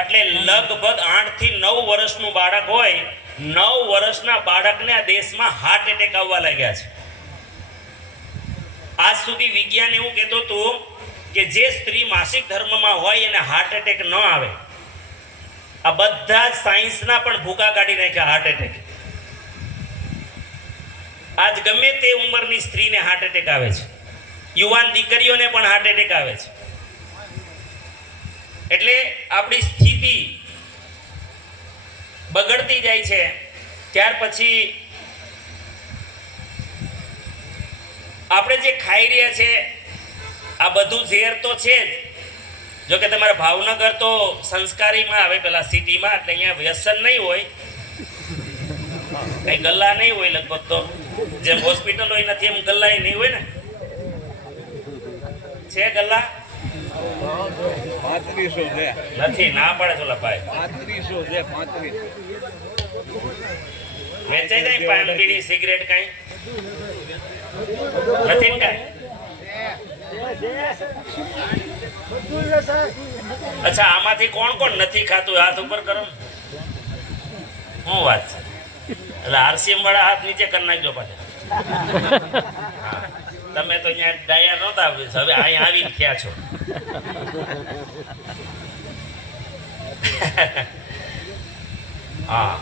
એટલે લગભગ 8 થી 9 વર્ષનું બાળક હોય, 9 વર્ષના બાળકને આ દેશમાં હાર્ટ એટેક આવવા લાગ્યા છે. આજ સુધી વિજ્ઞાન એવું કહેતું હતું કે જે સ્ત્રી માસિક ધર્મમાં હોય એને હાર્ટ એટેક ન આવે. આ બધા સાયન્સના પણ ભૂકા કાઢી નાખ્યા હાર્ટ એટેક. આજ ગમે તે ઉંમરની સ્ત્રીને હાર્ટ એટેક આવે છે, યુવાન દીકરીઓને પણ હાર્ટ એટેક આવે છે. એટલે આપણી સ્થિતિ બગડતી જાય છે. ત્યાર પછી આપણે જે ખાઈ રહ્યા છે આ બધું ઝેર તો છે જ. જો કે તમારા ભાવનગર તો સંસ્કારીમાં આવે, પેલા સિટીમાં, એટલે અહીંયા વ્યસન નહીં હોય, કઈ ગલ્લા નહીં હોય. લગભગ તો જેમ હોસ્પિટલ હોય નથી એમ ગલ્લા નહીં હોય ને. છે ગલ્લા? 3500 છે. નથી, ના પડે ચોલા ભાઈ. 3500 છે. 35 વેચાઈ જાય પાન બીડી સિગરેટ કઈ નથી ને કઈ? અચ્છા, આમાંથી કોણ કોણ નથી ખાતું હાથ ઉપર કરો. શું વાત છે? એટલે આરસીએમ વાળા હાથ નીચે કરી નાખજો પાછા. તમે તો અહીંયા ડાયા નહોતા, હવે અહીંયા આવીને થયા છો. હા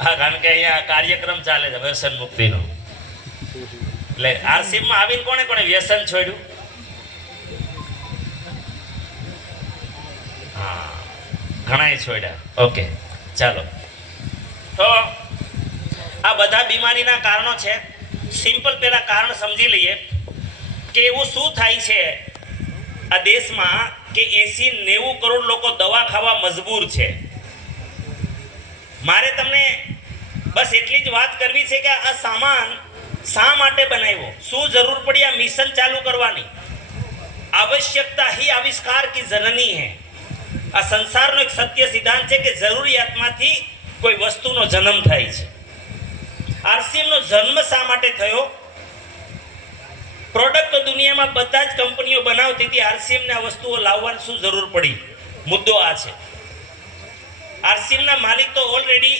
હા, કારણ કે અહીંયા કાર્યક્રમ ચાલે છે વ્યસન મુક્તિનો. એટલે આરસીએમમાં આવીને કોણે કોણે વ્યસન છોડ્યું? હા, ઘણાએ છોડ્યા. ઓકે, ચાલો. તો આ બધા બીમારીના કારણો છે. સિમ્પલ પેલા કારણ સમજી લઈએ કે એવું શું થાય છે આ દેશમાં કે 80-90 કરોડ લોકો દવા ખાવા મજબૂર છે. મારે તમને બસ એટલી જ વાત કરવી છે કે આ સામાન શા માટે બનાવ્યો, શું જરૂર પડી આ મિશન ચાલુ કરવાની. આવશ્યકતા ही आविष्कार की जननी है. આ સંસારનો એક સત્ય સિદ્ધાંત છે કે જરૂરિયાતમાંથી કોઈ વસ્તુનો જન્મ થાય છે. આરસીએમનો જન્મ શા માટે થયો? પ્રોડક્ટ તો દુનિયામાં બધા જ કંપનીઓ બનાવતી હતી, આરસીએમને આ વસ્તુઓ લાવવાની શું જરૂર પડી? મુદ્દો આ છે. આરસીએમના માલિક તો ઓલરેડી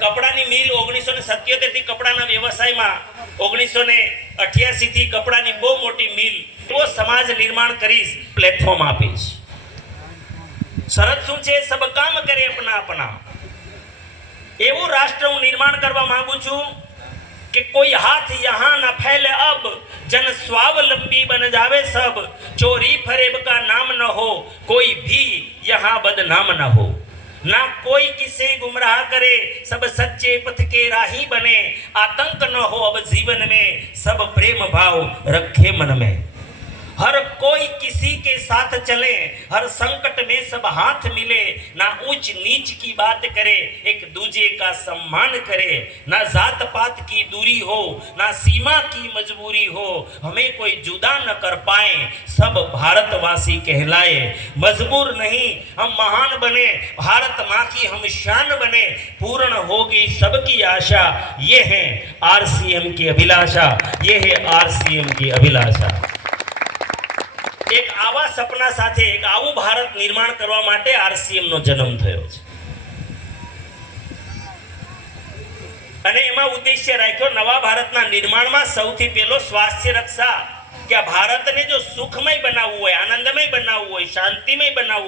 કપડાની મિલ 1977 થી કપડાના વ્યવસાયમાં, 1988 થી કપડાની બહુ મોટી મિલ, એવો સમાજ નિર્માણ કરીશ, પ્લેટફોર્મ આપીશ. શરત શું છે? સબ કામ કરે અપના અપના. એવું રાષ્ટ્ર હું નિર્માણ કરવા માંગુ છું કે કોઈ હાથ યહાં ન ફેલે અબ, જન સ્વાવલંબી બન જાવે સબ, ચોરી ફરેબ કા નામ ન હો, કોઈ ભી યહાં બદનામ ન હો, ના કોઈ કિસે ગુમરાહ કરે, સબ સच्चे पथ के राही बने, आतंक न हो अब जीवन में, सब प्रेम भाव रखे मन में, हर कोई किसी के साथ चले, हर संकट में सब हाथ मिले, ना ऊंच नीच की बात करे, एक दूजे का सम्मान करे, ना जात पात की दूरी हो, ना सीमा की मजबूरी हो, हमें कोई जुदा न कर पाए, सब भारतवासी कहलाए, मजबूर नहीं हम महान बने, भारत माँ की हम शान बने, पूर्ण होगी सबकी आशा, ये है आरसीएम की अभिलाषा, ये है आरसीएम की अभिलाषा. એક આવા સપના સાથે એક આવું ભારત નિર્માણ કરવા માટે આરસીએમ નો જન્મ થયો છે. અને એમાં ઉદ્દેશ્ય રાખ્યો નવા ભારતના નિર્માણમાં સૌથી પહેલો સ્વાસ્થ્ય રક્ષા. કે આ ભારતને જો સુખમય બનાવવું હોય, આનંદમય બનાવવું હોય, શાંતિમય બનાવવું